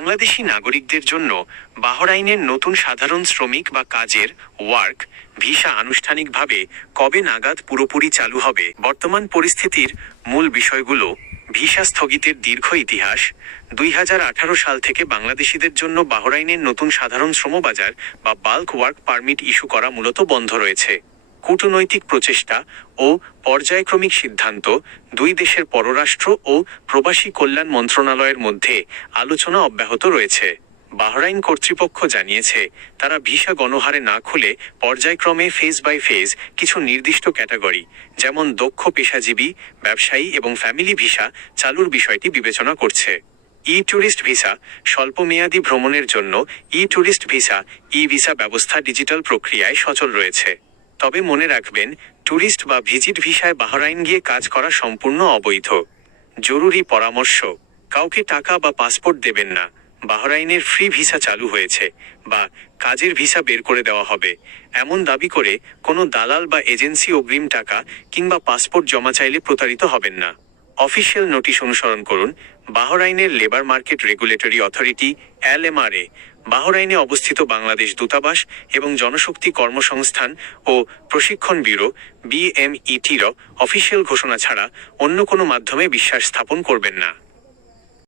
বাংলাদেশি নাগরিকদের জন্য বাহরাইনের নতুন সাধারণ শ্রমিক বা কাজের ওয়ার্ক ভিসা আনুষ্ঠানিকভাবে কবে নাগাদ পুরোপুরি চালু হবে? বর্তমান পরিস্থিতির মূল বিষয়গুলো: ভিসা স্থগিতের দীর্ঘ ইতিহাস। 2018 সাল থেকে বাংলাদেশিদের জন্য বাহরাইনের নতুন সাধারণ শ্রমবাজার বা বাল্ক ওয়ার্ক পারমিট ইস্যু করা মূলত বন্ধ রয়েছে। কূটনৈতিক প্রচেষ্টা ও পর্যায়ক্রমিক সিদ্ধান্ত। দুই দেশের পররাষ্ট্র ও প্রবাসী কল্যাণ মন্ত্রণালয়ের মধ্যে আলোচনা অব্যাহত রয়েছে। বাহরাইন কর্তৃপক্ষ জানিয়েছে, তারা ভিসা গণহারে না খুলে পর্যায়ক্রমে ফেজ বাই ফেজ কিছু নির্দিষ্ট ক্যাটাগরি, যেমন দক্ষ পেশাজীবী, ব্যবসায়ী এবং ফ্যামিলি ভিসা চালুর বিষয়টি বিবেচনা করছে। ই ট্যুরিস্ট ভিসা: স্বল্পমেয়াদী ভ্রমণের জন্য ই ট্যুরিস্ট ভিসা ভিসা ব্যবস্থা ডিজিটাল প্রক্রিয়ায় সচল রয়েছে। তবে মনে রাখবেন, ট্যুরিস্ট বা ভিজিট ভিসায় বাহরাইন গিয়ে কাজ করা সম্পূর্ণ অবৈধ। জরুরি পরামর্শ: কাউকে টাকা বা পাসপোর্ট দেবেন না। বাহরাইনের ফ্রি ভিসা চালু হয়েছে বা কাজের ভিসা বের করে দেওয়া হবে এমন দাবি করে কোনো দালাল বা এজেন্সি অগ্রিম টাকা কিংবা পাসপোর্ট জমা চাইলে প্রতারিত হবেন না। অফিসিয়াল নোটিশ অনুসরণ করুন। বাহরাইনের labour market regulatory authority LMRA, বাহরাইনে অবস্থিত বাংলাদেশ দূতাবাস এবং জনশক্তি কর্মসংস্থান ও প্রশিক্ষণ ব্যুরো BMETর অফিসিয়াল ঘোষণা ছাড়া অন্য কোনো মাধ্যমে বিশ্বাস স্থাপন করবেন না।